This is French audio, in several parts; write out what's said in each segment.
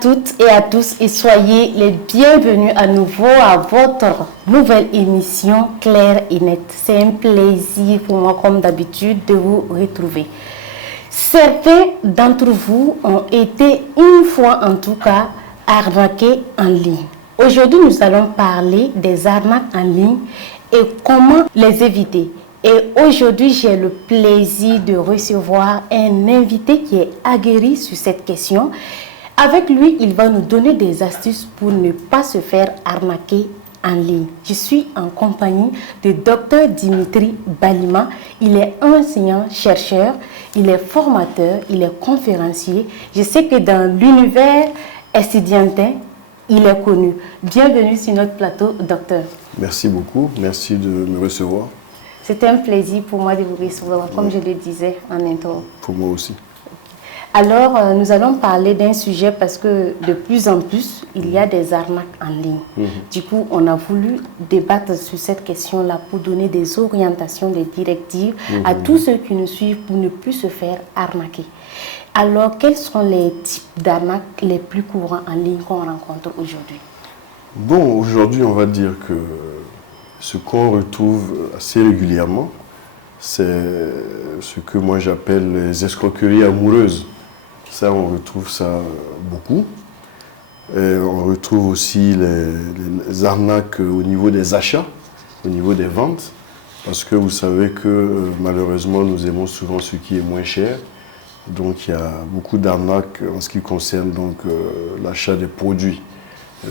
toutes et à tous et soyez les bienvenus à nouveau à votre nouvelle émission Claire et Nette. C'est un plaisir pour moi comme d'habitude de vous retrouver. Certains d'entre vous ont été une fois en tout cas arnaqués en ligne. Aujourd'hui nous allons parler des arnaques en ligne et comment les éviter. Et aujourd'hui, j'ai le plaisir de recevoir un invité qui est aguerri sur cette question. Avec lui, il va nous donner des astuces pour ne pas se faire arnaquer en ligne. Je suis en compagnie de Dr Dimitri Balima. Il est enseignant-chercheur, il est formateur, il est conférencier. Je sais que dans l'univers estudiantin, il est connu. Bienvenue sur notre plateau, docteur. Merci beaucoup, merci de me recevoir. C'est un plaisir pour moi de vous recevoir, comme je le disais en intro. Pour moi aussi. Alors, nous allons parler d'un sujet parce que de plus en plus, il y a des arnaques en ligne. Du coup, on a voulu débattre sur cette question-là pour donner des orientations, des directives à tous ceux qui nous suivent pour ne plus se faire arnaquer. Alors, quels sont les types d'arnaques les plus courants en ligne qu'on rencontre aujourd'hui? Bon, aujourd'hui, on va dire que ce qu'on retrouve assez régulièrement, c'est ce que moi j'appelle les escroqueries amoureuses. Ça, on retrouve ça beaucoup. Et on retrouve aussi les arnaques au niveau des achats, au niveau des ventes. Parce que vous savez que malheureusement, nous aimons souvent ce qui est moins cher. Donc il y a beaucoup d'arnaques en ce qui concerne l'achat des produits.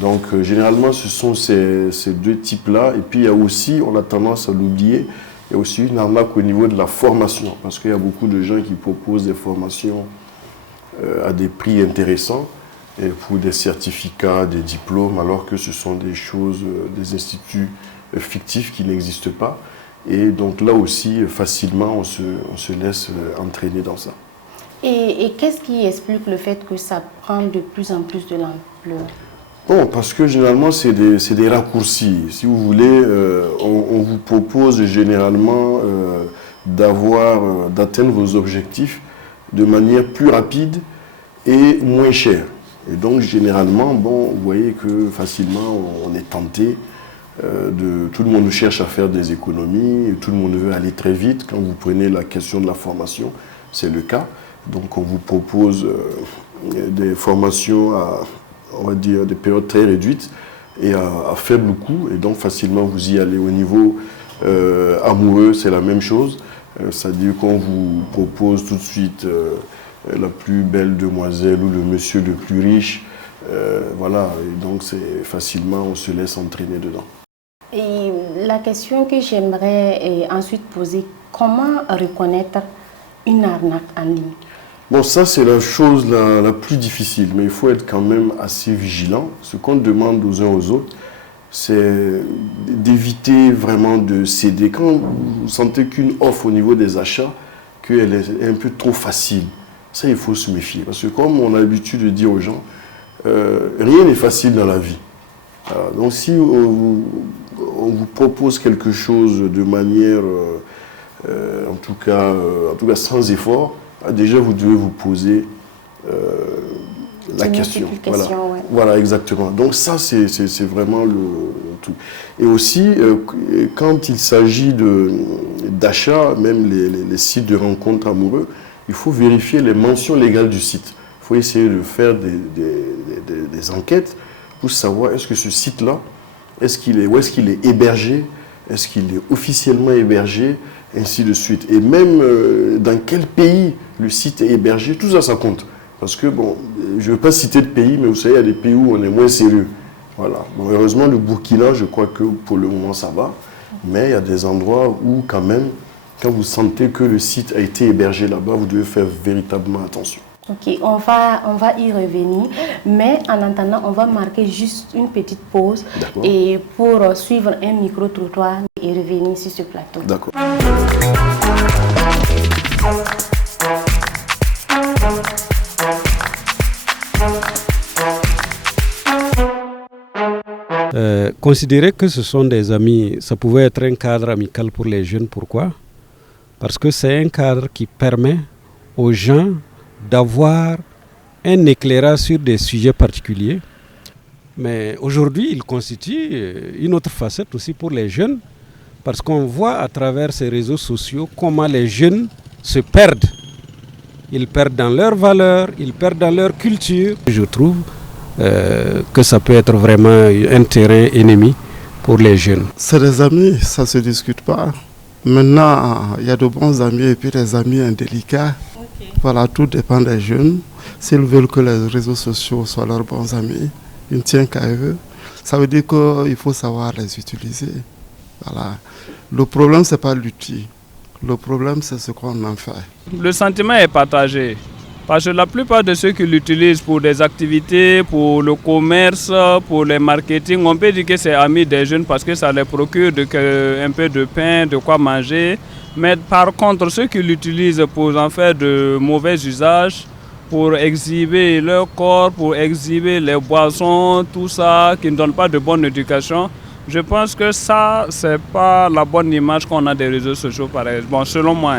Donc généralement ce sont ces deux types-là. Et puis il y a aussi, on a tendance à l'oublier, il y a aussi une arnaque au niveau de la formation. Parce qu'il y a beaucoup de gens qui proposent des formations à des prix intéressants et pour des certificats, des diplômes, alors que ce sont des choses, des instituts fictifs qui n'existent pas. Et donc là aussi, facilement, on se laisse entraîner dans ça. Et qu'est-ce qui explique le fait que ça prend de plus en plus de l'ampleur? Bon, parce que généralement, c'est des raccourcis. Si vous voulez, on vous propose généralement d'atteindre vos objectifs de manière plus rapide et moins chère. Et donc, généralement, bon, vous voyez que facilement, on est tenté tout le monde cherche à faire des économies, tout le monde veut aller très vite. Quand vous prenez la question de la formation, c'est le cas. Donc, on vous propose des formations on va dire, des périodes très réduites et à faible coût. Et donc, facilement, vous y allez. Au niveau amoureux, c'est la même chose. C'est-à-dire qu'on vous propose tout de suite la plus belle demoiselle ou le monsieur le plus riche. Voilà. Et donc, c'est facilement, on se laisse entraîner dedans. Et la question que j'aimerais ensuite poser, comment reconnaître une arnaque en ligne? Bon, ça, c'est la chose la plus difficile, mais il faut être quand même assez vigilant. Ce qu'on demande aux uns aux autres, c'est d'éviter vraiment de céder. Quand vous sentez qu'une offre au niveau des achats, qu'elle est un peu trop facile, ça, il faut se méfier. Parce que comme on a l'habitude de dire aux gens, rien n'est facile dans la vie. Alors, donc, si on vous propose quelque chose de manière, en tout cas sans effort, déjà, vous devez vous poser la question. Voilà, exactement. Donc ça, c'est vraiment le tout. Et aussi, quand il s'agit d'achat, même les sites de rencontres amoureux, il faut vérifier les mentions légales du site. Il faut essayer de faire des enquêtes pour savoir est-ce que ce site-là, où est-ce qu'il est hébergé, est-ce qu'il est officiellement hébergé, ainsi de suite. Et même dans quel pays le site est hébergé, tout ça, ça compte. Parce que, bon, je ne veux pas citer de pays, mais vous savez, il y a des pays où on est moins sérieux. Voilà. Bon, heureusement, le Burkina, je crois que pour le moment, ça va. Mais il y a des endroits où, quand même, quand vous sentez que le site a été hébergé là-bas, vous devez faire véritablement attention. Ok, on va y revenir, mais en attendant, on va marquer juste une petite pause et pour suivre un micro-trottoir et revenir sur ce plateau. D'accord. Considérer que ce sont des amis, ça pouvait être un cadre amical pour les jeunes. Pourquoi? Parce que c'est un cadre qui permet aux gens d'avoir un éclairage sur des sujets particuliers. Mais aujourd'hui, il constitue une autre facette aussi pour les jeunes, parce qu'on voit à travers ces réseaux sociaux comment les jeunes se perdent. Ils perdent dans leurs valeurs, ils perdent dans leur culture. Je trouve que ça peut être vraiment un terrain ennemi pour les jeunes. C'est des amis, ça ne se discute pas. Maintenant, il y a de bons amis et puis des amis indélicats. Okay. Voilà, tout dépend des jeunes. S'ils veulent que les réseaux sociaux soient leurs bons amis, ils ne tiennent qu'à eux. Ça veut dire qu'il faut savoir les utiliser. Voilà. Le problème, ce n'est pas l'outil. Le problème, c'est ce qu'on en fait. Le sentiment est partagé. Parce que la plupart de ceux qui l'utilisent pour des activités, pour le commerce, pour le marketing, on peut dire que c'est amis des jeunes parce que ça les procure un peu de pain, de quoi manger. Mais par contre, ceux qui l'utilisent pour en faire de mauvais usages, pour exhiber leur corps, pour exhiber les boissons, tout ça, qui ne donne pas de bonne éducation, je pense que ça, c'est pas la bonne image qu'on a des réseaux sociaux, pareil. Bon, selon moi.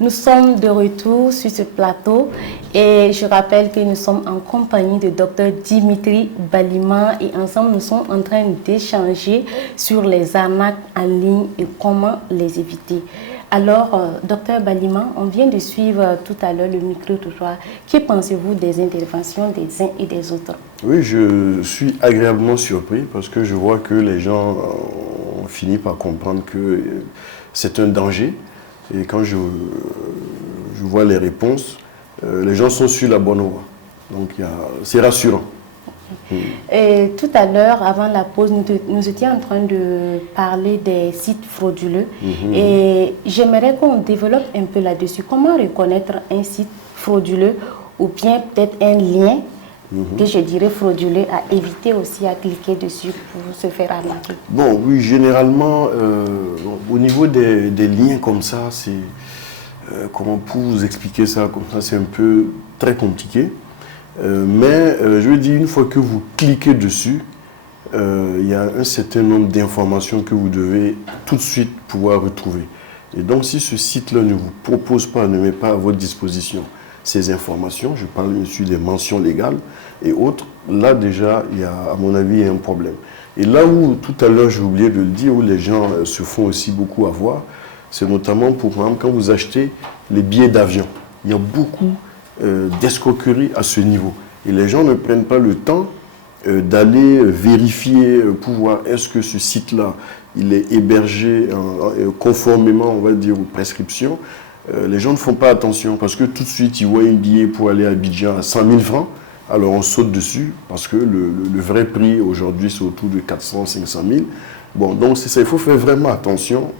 Nous sommes de retour sur ce plateau et je rappelle que nous sommes en compagnie de Dr Dimitri Balima et ensemble nous sommes en train d'échanger sur les arnaques en ligne et comment les éviter. Alors, Dr Balima, on vient de suivre tout à l'heure le micro-trottoir. Que pensez-vous des interventions des uns et des autres? Oui, je suis agréablement surpris parce que je vois que les gens ont fini par comprendre que c'est un danger. Et quand je vois les réponses, les gens sont sur la bonne voie. Donc c'est rassurant. Et tout à l'heure, avant la pause, nous étions en train de parler des sites frauduleux. Et j'aimerais qu'on développe un peu là-dessus. Comment reconnaître un site frauduleux ou bien peut-être un lien que je dirais frauduleux à éviter aussi à cliquer dessus pour se faire arnaquer? Bon, oui, généralement, au niveau des liens comme ça, c'est comment pour vous expliquer ça comme ça, c'est un peu très compliqué. Mais je veux dire, une fois que vous cliquez dessus, il y a un certain nombre d'informations que vous devez tout de suite pouvoir retrouver. Et donc, si ce site-là ne vous propose pas, ne met pas à votre disposition ces informations, je parle bien sûr des mentions légales et autres, là déjà, il y a, à mon avis, il y a un problème. Et là où, tout à l'heure, j'ai oublié de le dire, où les gens se font aussi beaucoup avoir, c'est notamment, pour exemple, quand vous achetez les billets d'avion. Il y a beaucoup d'escroqueries à ce niveau. Et les gens ne prennent pas le temps d'aller vérifier pour voir est-ce que ce site-là, il est hébergé conformément, on va dire, aux prescriptions. Les gens ne font pas attention parce que tout de suite, ils voient un billet pour aller à Abidjan à 100 000 francs. Alors on saute dessus parce que le vrai prix aujourd'hui, c'est autour de 400 500 000. Bon, donc c'est ça, il faut faire vraiment attention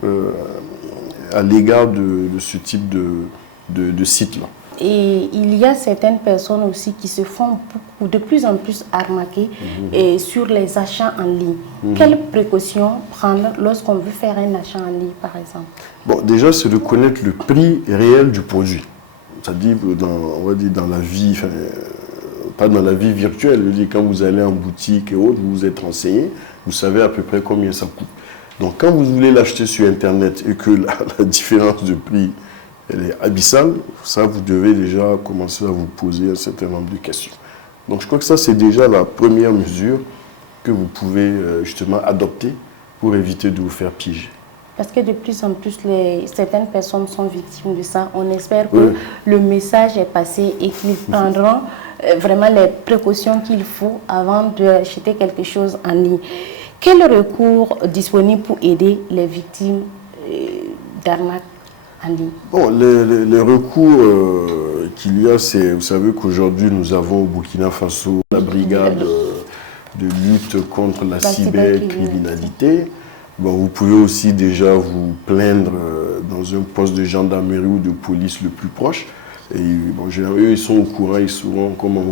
à l'égard de ce type de site-là. Et il y a certaines personnes aussi qui se font de plus en plus arnaquer et sur les achats en ligne. Quelles précautions prendre lorsqu'on veut faire un achat en ligne, par exemple? Bon, déjà, c'est de connaître le prix réel du produit. C'est-à-dire, on va dire dans la vie, pas dans la vie virtuelle, je veux dire, quand vous allez en boutique et autres, vous vous êtes renseigné, vous savez à peu près combien ça coûte. Donc, quand vous voulez l'acheter sur Internet et que la différence de prix, elle est abyssale, ça, vous devez déjà commencer à vous poser un certain nombre de questions. Donc, je crois que ça, c'est déjà la première mesure que vous pouvez justement adopter pour éviter de vous faire piéger. Parce que de plus en plus, certaines personnes sont victimes de ça. On espère que le message est passé et qu'ils prendront vraiment les précautions qu'il faut avant d'acheter quelque chose en ligne. Quel recours disponible pour aider les victimes d'arnaque en ligne? Bon, les recours qu'il y a, c'est, vous savez qu'aujourd'hui, nous avons au Burkina Faso la brigade de lutte contre la cybercriminalité. Bon, vous pouvez aussi déjà vous plaindre dans un poste de gendarmerie ou de police le plus proche. Et bon, eux, ils sont au courant, ils sauront comment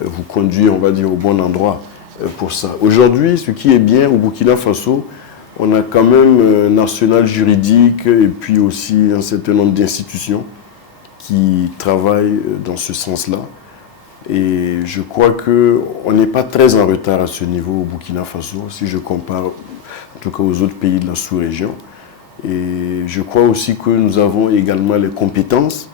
vous conduire, on va dire, au bon endroit pour ça. Aujourd'hui, ce qui est bien au Burkina Faso, on a quand même un arsenal juridique et puis aussi un certain nombre d'institutions qui travaillent dans ce sens-là. Et je crois qu'on n'est pas très en retard à ce niveau au Burkina Faso, si je compare en tout cas aux autres pays de la sous-région. Et je crois aussi que nous avons également les compétences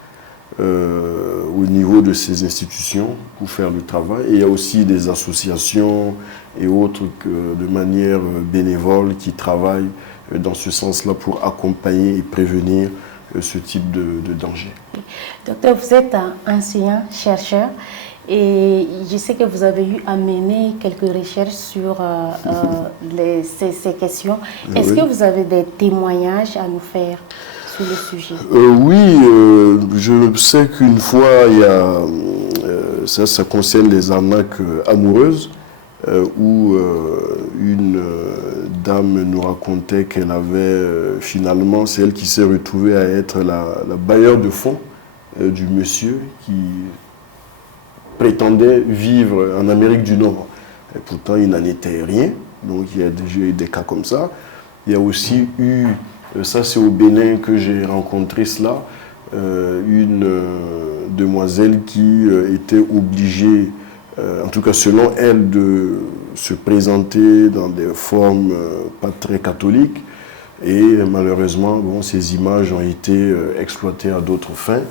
au niveau de ces institutions pour faire le travail. Et il y a aussi des associations et autres de manière bénévole qui travaillent dans ce sens-là pour accompagner et prévenir ce type de danger. Docteur, vous êtes un enseignant, chercheur, et je sais que vous avez eu à mener quelques recherches sur ces questions. Est-ce que vous avez des témoignages à nous faire sur le sujet? Oui, je sais qu'une fois, il y a, ça concerne les arnaques amoureuses, où une dame nous racontait qu'elle avait finalement, c'est elle qui s'est retrouvée à être la bailleur de fonds du monsieur qui prétendait vivre en Amérique du Nord. Et pourtant, il n'en était rien. Donc, il y a déjà eu des cas comme ça. Il y a aussi eu, ça c'est au Bénin que j'ai rencontré cela, une demoiselle qui était obligée, en tout cas selon elle, de se présenter dans des formes pas très catholiques. Et malheureusement, bon, ces images ont été exploitées à d'autres fins.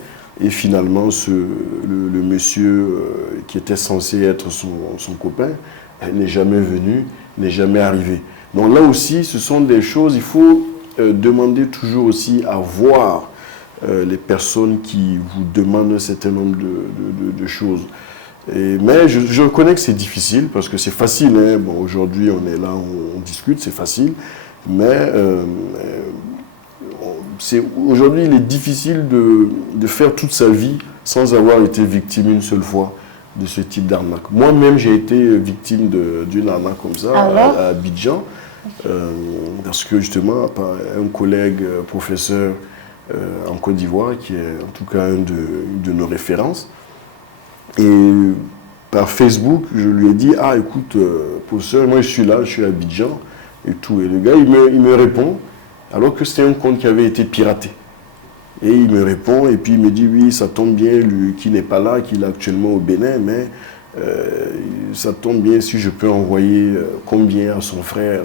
Et finalement, le monsieur qui était censé être son copain n'est jamais venu, n'est jamais arrivé. Donc là aussi, ce sont des choses, il faut demander toujours aussi à voir les personnes qui vous demandent un certain nombre de choses. Mais je reconnais que c'est difficile, parce que c'est facile. Hein. Bon, aujourd'hui, on est là, on discute, c'est facile. Mais aujourd'hui, il est difficile de faire toute sa vie sans avoir été victime une seule fois de ce type d'arnaque. Moi-même, j'ai été victime d'une arnaque comme ça à Abidjan, parce que justement, un collègue professeur en Côte d'Ivoire, qui est en tout cas un de nos références, et par Facebook, je lui ai dit, ah écoute, professeur, moi je suis là, je suis à Abidjan, et tout. Et le gars, il me répond, alors que c'était un compte qui avait été piraté. Et il me répond, et puis il me dit, oui, ça tombe bien, lui qui n'est pas là, qu'il est actuellement au Bénin, mais ça tombe bien si je peux envoyer combien à son frère,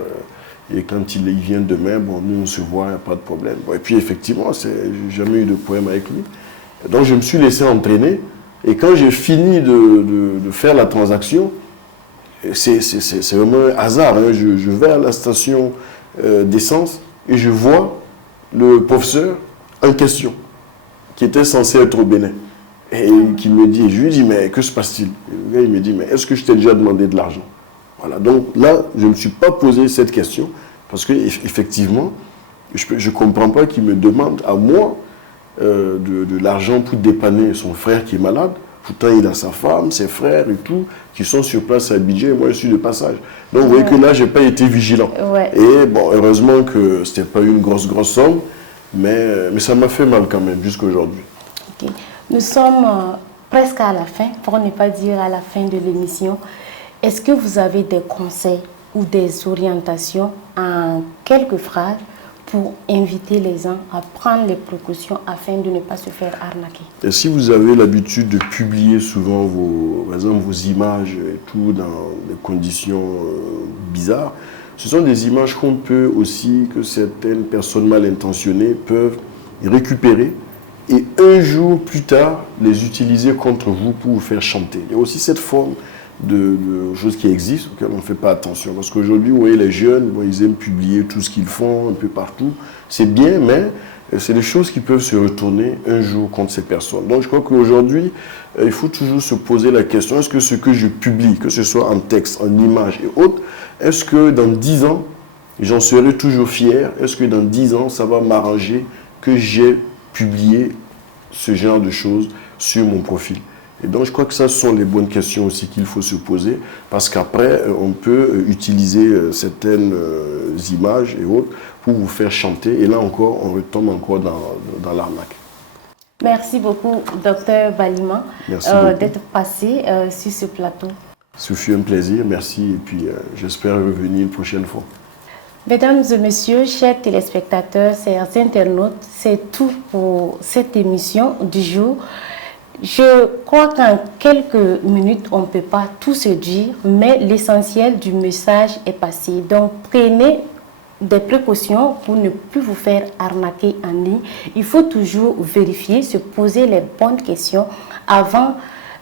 et quand il vient demain, bon, nous on se voit, il n'y a pas de problème. Bon, et puis effectivement, j'ai jamais eu de problème avec lui. Donc je me suis laissé entraîner, et quand j'ai fini de faire la transaction, c'est vraiment un hasard, hein. Je vais à la station d'essence, et je vois le professeur en question, qui était censé être au Bénin, et qui me dit, je lui dis, mais que se passe-t-il? Le gars, il me dit, mais est-ce que je t'ai déjà demandé de l'argent? Voilà, donc là, je ne me suis pas posé cette question, parce qu'effectivement, je ne comprends pas qu'il me demande à moi de l'argent pour dépanner son frère qui est malade. Pourtant, il a sa femme, ses frères et tout, qui sont sur place à Abidjan, et moi, je suis de passage. Donc, vous voyez que là, je n'ai pas été vigilant. Ouais. Et bon, heureusement que ce n'était pas une grosse somme, mais ça m'a fait mal quand même, jusqu'à aujourd'hui. Okay. Nous sommes presque à la fin, pour ne pas dire à la fin de l'émission. Est-ce que vous avez des conseils ou des orientations en quelques phrases pour inviter les gens à prendre les précautions afin de ne pas se faire arnaquer? Et si vous avez l'habitude de publier souvent par exemple, vos images et tout dans des conditions bizarres, ce sont des images qu'on peut aussi, que certaines personnes mal intentionnées peuvent récupérer et un jour plus tard les utiliser contre vous pour vous faire chanter. Il y a aussi cette forme de choses qui existent auxquelles on ne fait pas attention. Parce qu'aujourd'hui, vous voyez, les jeunes, bon, ils aiment publier tout ce qu'ils font un peu partout. C'est bien, mais c'est des choses qui peuvent se retourner un jour contre ces personnes. Donc je crois qu'aujourd'hui, il faut toujours se poser la question, est-ce que ce que je publie, que ce soit en texte, en image et autres, est-ce que dans 10 ans, j'en serai toujours fier? Est-ce que dans 10 ans, ça va m'arranger que j'ai publié ce genre de choses sur mon profil? Et donc, je crois que ça, ce sont les bonnes questions aussi qu'il faut se poser, parce qu'après, on peut utiliser certaines images et autres pour vous faire chanter. Et là encore, on retombe encore dans l'arnaque. Merci beaucoup, Dr Balima, d'être passé sur ce plateau. Ce fut un plaisir, merci, et puis j'espère revenir une prochaine fois. Mesdames et messieurs, chers téléspectateurs, chers internautes, c'est tout pour cette émission du jour. Je crois qu'en quelques minutes, on ne peut pas tout se dire, mais l'essentiel du message est passé. Donc, prenez des précautions pour ne plus vous faire arnaquer en ligne. Il faut toujours vérifier, se poser les bonnes questions avant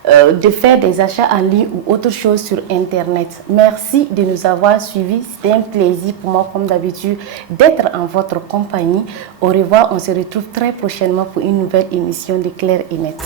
de faire des achats en ligne ou autre chose sur Internet. Merci de nous avoir suivis. C'était un plaisir pour moi, comme d'habitude, d'être en votre compagnie. Au revoir. On se retrouve très prochainement pour une nouvelle émission de Clair et Net.